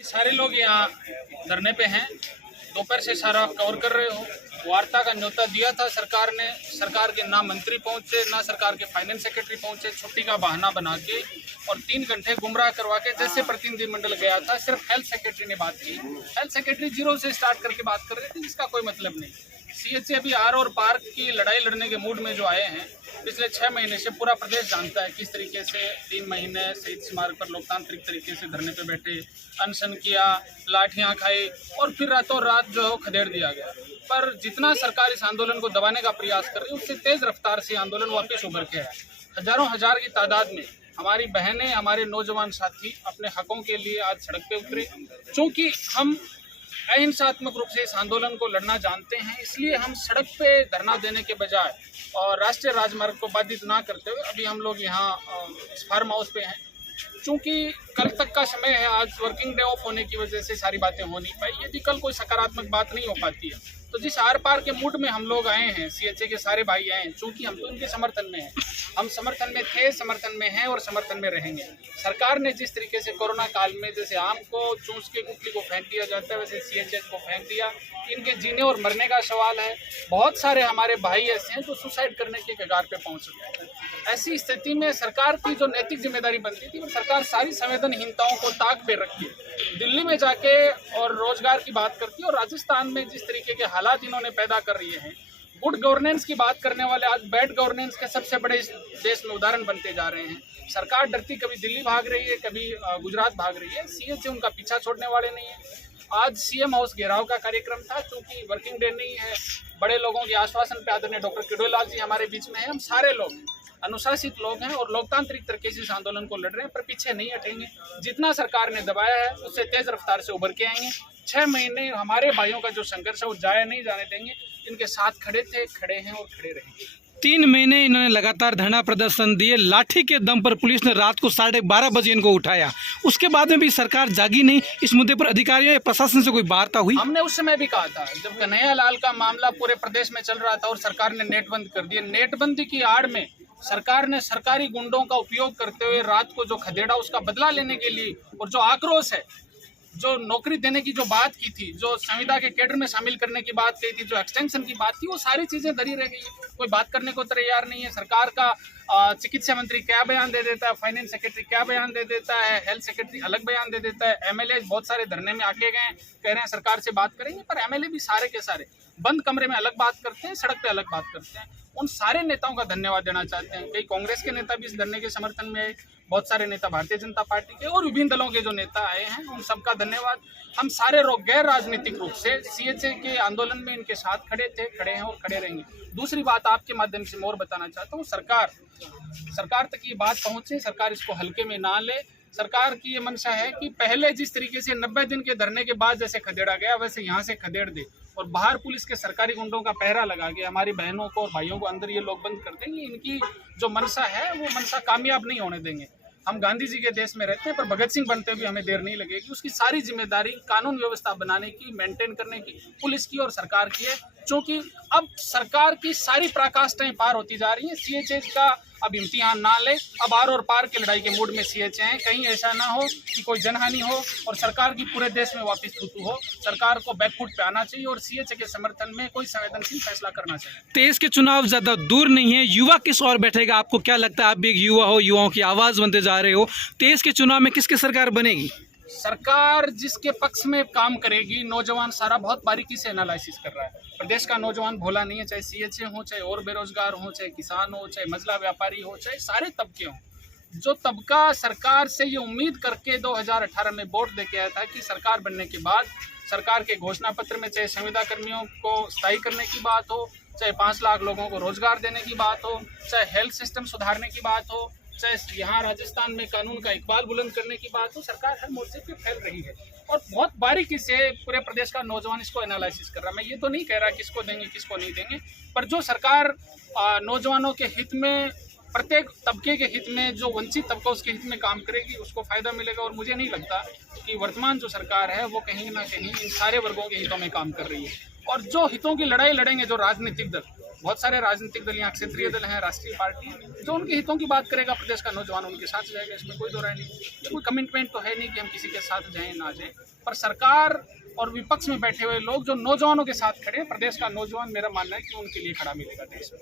सारे लोग यहाँ धरने पे हैं। दोपहर से सारा आप कवर कर रहे हो। वार्ता का न्योता दिया था सरकार ने। सरकार के ना मंत्री पहुंचे, ना सरकार के फाइनेंस सेक्रेटरी पहुंचे। छुट्टी का बहाना बना के और 3 घंटे गुमराह करवा के जैसे प्रतिनिधिमंडल गया था, सिर्फ हेल्थ सेक्रेटरी ने बात की। हेल्थ सेक्रेटरी जीरो से स्टार्ट करके बात कर रहे थे, जिसका कोई मतलब नहीं। सीएचए अभी आर और पार की लड़ाई लड़ने के मूड में जो आए हैं। पिछले 6 महीने से पूरा प्रदेश जानता है किस तरीके से 3 महीने शहीद स्मारक पर लोकतांत्रिक तरीके से धरने पे बैठे, अनशन किया, लाठियां खाई और फिर रातों रात जो है खदेड़ दिया गया। पर जितना सरकार इस आंदोलन को दबाने का प्रयास कर रही है, उससे तेज रफ्तार से आंदोलन वापस उभर के है। हजारों हजार की तादाद में हमारी बहनें, हमारे नौजवान साथी अपने हकों के लिए आज सड़क पे उतरे। चूँकि हम अहिंसात्मक रूप से इस आंदोलन को लड़ना जानते हैं, इसलिए हम सड़क पे धरना देने के बजाय और राष्ट्रीय राजमार्ग को बाधित ना करते हुए अभी हम लोग यहाँ फार्म हाउस पे हैं। चूँकि कल तक का समय है, आज वर्किंग डे ऑफ होने की वजह से सारी बातें हो नहीं पाई। यदि कल कोई सकारात्मक बात नहीं हो पाती है तो जिस आर पार के मूड में हम लोग आए हैं, सीएचए के सारे भाई आए हैं, चूँकि हम तो इनके समर्थन में हैं। हम समर्थन में थे, समर्थन में हैं और समर्थन में रहेंगे। सरकार ने जिस तरीके से कोरोना काल में जैसे आम को चूस के गुठली को फेंक दिया जाता है, वैसे सीएचए को फेंक दिया। इनके जीने और मरने का सवाल है। बहुत सारे हमारे भाई ऐसे हैं जो सुसाइड करने के कगार पे पहुंच चुके हैं। ऐसी स्थिति में सरकार की जो नैतिक जिम्मेदारी बनती थी, वो सरकार सारी संवेदनहीनताओं को ताक पे रख के दिल्ली में जाके और रोजगार की बात करती है। और राजस्थान में जिस तरीके के हालात इन्होंने पैदा कर रहे हैं, गुड गवर्नेंस की बात करने वाले आज बैड गवर्नेंस के सबसे बड़े इस देश में उदाहरण बनते जा रहे हैं। सरकार डरती कभी दिल्ली भाग रही है, कभी गुजरात भाग रही है। सीएचए उनका पीछा छोड़ने वाले नहीं है। आज सीएम हाउस घेराव का कार्यक्रम था, क्योंकि वर्किंग डे नहीं है। बड़े लोगों के आश्वासन पे आदरणीय डॉक्टर किरोड़ीलाल जी हमारे बीच में है। हम सारे लोग अनुशासित लोग हैं और लोकतांत्रिक तरीके से इस आंदोलन को लड़ रहे हैं, पर पीछे नहीं हटेंगे। जितना सरकार ने दबाया है, उससे तेज रफ्तार से उभर के आएंगे। 6 महीने हमारे भाइयों का जो संघर्ष है वो जाया नहीं जाने देंगे। इनके साथ खड़े थे, खड़े हैं और खड़े रहेंगे। 3 महीने इन्होंने लगातार धरना प्रदर्शन दिए। लाठी के दम पर पुलिस ने रात को 12:30 बजे इनको उठाया। उसके बाद में भी सरकार जागी नहीं। इस मुद्दे पर अधिकारियों या प्रशासन से कोई वार्ता हुई? हमने उस समय भी कहा था, जब कन्हैयालाल का मामला पूरे प्रदेश में चल रहा था और सरकार ने नेट बंद कर दिया। नेटबंदी की आड़ में सरकार ने सरकारी गुंडों का उपयोग करते हुए रात को जो खदेड़ा, उसका बदला लेने के लिए, और जो आक्रोश है, जो नौकरी देने की जो बात की थी, जो संविदा के कैडर में शामिल करने की बात कही थी, जो एक्सटेंशन की बात थी, वो सारी चीजें धरी रह गई है। कोई बात करने को तैयार नहीं है। सरकार का चिकित्सा मंत्री क्या बयान दे देता है, फाइनेंस सेक्रेटरी क्या बयान दे देता है, हेल्थ सेक्रेटरी अलग बयान दे देता है। एमएलए बहुत सारे धरने में आके गए, कह रहे हैं सरकार से बात करेंगे, पर एमएलए भी सारे के सारे बंद कमरे में अलग बात करते हैं, सड़क पे अलग बात करते हैं। उन सारे नेताओं का धन्यवाद देना चाहते हैं। कई कांग्रेस के नेता भी इस धरने के समर्थन में आए, बहुत सारे नेता भारतीय जनता पार्टी के और विभिन्न दलों के जो नेता आए हैं, उन सबका धन्यवाद। हम सारे लोग गैर राजनीतिक रूप से सीएचए के आंदोलन में इनके साथ खड़े थे, खड़े हैं और खड़े रहेंगे। दूसरी बात आपके माध्यम से मैं और बताना चाहता हूँ, सरकार तक ये बात पहुंचे, सरकार इसको हल्के में ना ले। सरकार की ये मंशा है कि पहले जिस तरीके से 90 दिन के धरने के बाद जैसे खदेड़ा गया, वैसे यहाँ से खदेड़ दे और बाहर पुलिस के सरकारी गुंडों का पहरा लगा के हमारी बहनों को और भाइयों को अंदर ये लोग बंद कर देंगे। इनकी जो मंशा है वो मंशा कामयाब नहीं होने देंगे। हम गांधी जी के देश में रहते हैं, पर भगत सिंह बनते हुए हमें देर नहीं लगेगी। उसकी सारी जिम्मेदारी कानून व्यवस्था बनाने की, मेंटेन करने की पुलिस की और सरकार की है। क्योंकि अब सरकार की सारी पराकाष्ठाएं पार होती जा रही हैं। सीएचए का अब इम्तिहान ना ले। अब आर और पार की लड़ाई के मूड में सीएचए हैं। कहीं ऐसा ना हो कि कोई जनहानि हो और सरकार की पूरे देश में वापस थूथू हो। सरकार को बैकफुट पे आना चाहिए और सीएचए के समर्थन में कोई संवेदनशील फैसला करना चाहिए। देश के चुनाव ज्यादा दूर नहीं है। युवा किस ओर बैठेगा? आपको क्या लगता है? आप भी एक युवा हो, युवाओं की आवाज बनते जा रहे हो। देश के चुनाव में किसकी सरकार बनेगी? सरकार जिसके पक्ष में काम करेगी, नौजवान सारा बहुत बारीकी से एनालिसिस कर रहा है। प्रदेश का नौजवान भोला नहीं है, चाहे सीएचए हो, चाहे और बेरोजगार हो, चाहे किसान हो, चाहे मजला व्यापारी हो, चाहे सारे तबके हों। जो तबका सरकार से ये उम्मीद करके 2018 में वोट दे के आया था कि सरकार बनने के बाद सरकार के घोषणा पत्र में चाहे संविदा कर्मियों को स्थायी करने की बात हो, चाहे 5 लाख लोगों को रोजगार देने की बात हो, चाहे हेल्थ सिस्टम सुधारने की बात हो, चाहे यहाँ राजस्थान में कानून का इकबाल बुलंद करने की बात हो, सरकार हर मोर्चे पे फैल रही है और बहुत बारीकी से पूरे प्रदेश का नौजवान इसको एनालिसिस कर रहा है। मैं ये तो नहीं कह रहा किसको देंगे किसको नहीं देंगे, पर जो सरकार नौजवानों के हित में, प्रत्येक तबके के हित में, जो वंचित तबका उसके हित में काम करेगी, उसको फायदा मिलेगा। और मुझे नहीं लगता कि वर्तमान जो सरकार है वो कहीं ना कहीं इन सारे वर्गों के हितों में काम कर रही है। और जो हितों की लड़ाई लड़ेंगे, जो राजनीतिक दल, बहुत सारे राजनीतिक दल यहाँ क्षेत्रीय दल हैं, राष्ट्रीय पार्टी हैं, जो उनके हितों की बात करेगा प्रदेश का नौजवान उनके साथ जाएगा, इसमें कोई दो राय नहीं। कोई कमिटमेंट तो है नहीं कि हम किसी के साथ जाएं ना जाएं, पर सरकार और विपक्ष में बैठे हुए लोग जो नौजवानों के साथ खड़े हैं, प्रदेश का नौजवान, मेरा मानना है कि उनके लिए खड़ा मिलेगा देश में।